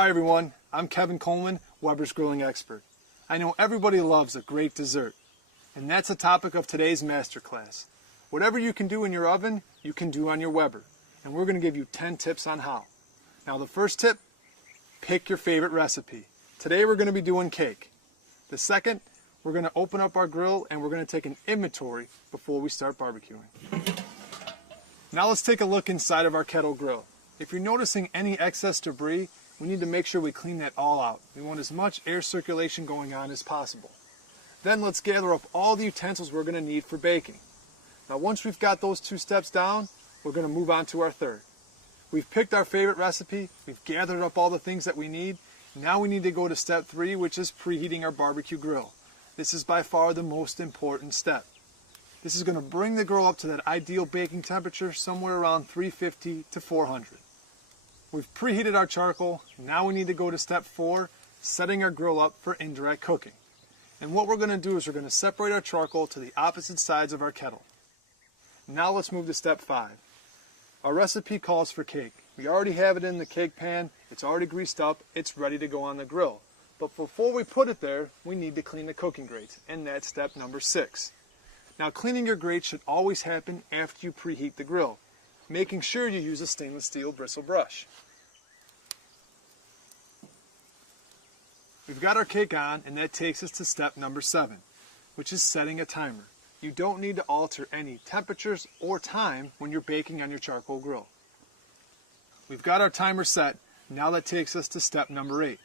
Hi everyone, I'm Kevin Coleman, Weber's Grilling Expert. I know everybody loves a great dessert, and that's the topic of today's masterclass. Whatever you can do in your oven, you can do on your Weber, and we're going to give you 10 tips on how. Now the first tip, pick your favorite recipe. Today we're going to be doing cake. The second, we're going to open up our grill and we're going to take an inventory before we start barbecuing. Now let's take a look inside of our kettle grill. If you're noticing any excess debris, we need to make sure we clean that all out. We want as much air circulation going on as possible. Then let's gather up all the utensils we're going to need for baking. Now once we've got those 2 steps down, we're going to move on to our third. We've picked our favorite recipe, we've gathered up all the things that we need. Now we need to go to step 3, which is preheating our barbecue grill. This is by far the most important step. This is going to bring the grill up to that ideal baking temperature, somewhere around 350 to 400. We've preheated our charcoal. Now we need to go to step 4, setting our grill up for indirect cooking. And what we're going to do is we're going to separate our charcoal to the opposite sides of our kettle. Now let's move to step 5. Our recipe calls for cake. We already have it in the cake pan. It's already greased up. It's ready to go on the grill. But before we put it there, we need to clean the cooking grates, and that's step number 6. Now cleaning your grates should always happen after you preheat the grill, making sure you use a stainless steel bristle brush. We've got our cake on, and that takes us to step number 7, which is setting a timer. You don't need to alter any temperatures or time when you're baking on your charcoal grill. We've got our timer set. Now that takes us to step number 8.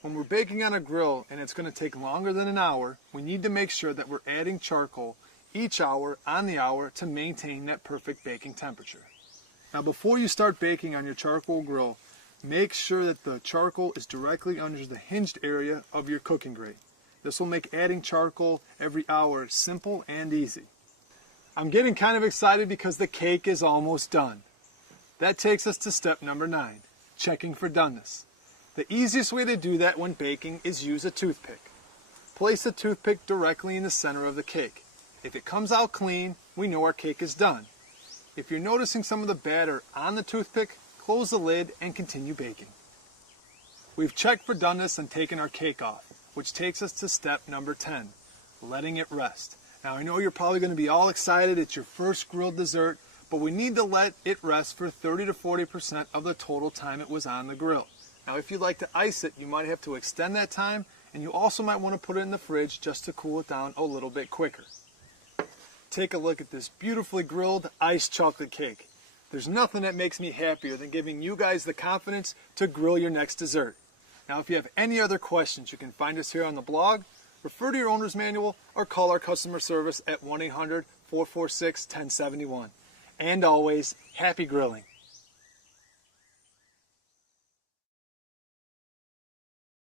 When we're baking on a grill and it's going to take longer than an hour, we need to make sure that we're adding charcoal each hour on the hour to maintain that perfect baking temperature. Now before you start baking on your charcoal grill, make sure that the charcoal is directly under the hinged area of your cooking grate. This will make adding charcoal every hour simple and easy. I'm getting kind of excited because the cake is almost done. That takes us to step number 9, checking for doneness. The easiest way to do that when baking is use a toothpick. Place the toothpick directly in the center of the cake. If it comes out clean, we know our cake is done. If you're noticing some of the batter on the toothpick, close the lid and continue baking. We've checked for doneness and taken our cake off, which takes us to step number 10, letting it rest. Now I know you're probably going to be all excited, it's your first grilled dessert, but we need to let it rest for 30 to 40% of the total time it was on the grill. Now if you'd like to ice it, you might have to extend that time, and you also might want to put it in the fridge just to cool it down a little bit quicker. Take a look at this beautifully grilled iced chocolate cake. There's nothing that makes me happier than giving you guys the confidence to grill your next dessert. Now if you have any other questions, you can find us here on the blog, refer to your owner's manual, or call our customer service at 1-800-446-1071. And always, happy grilling.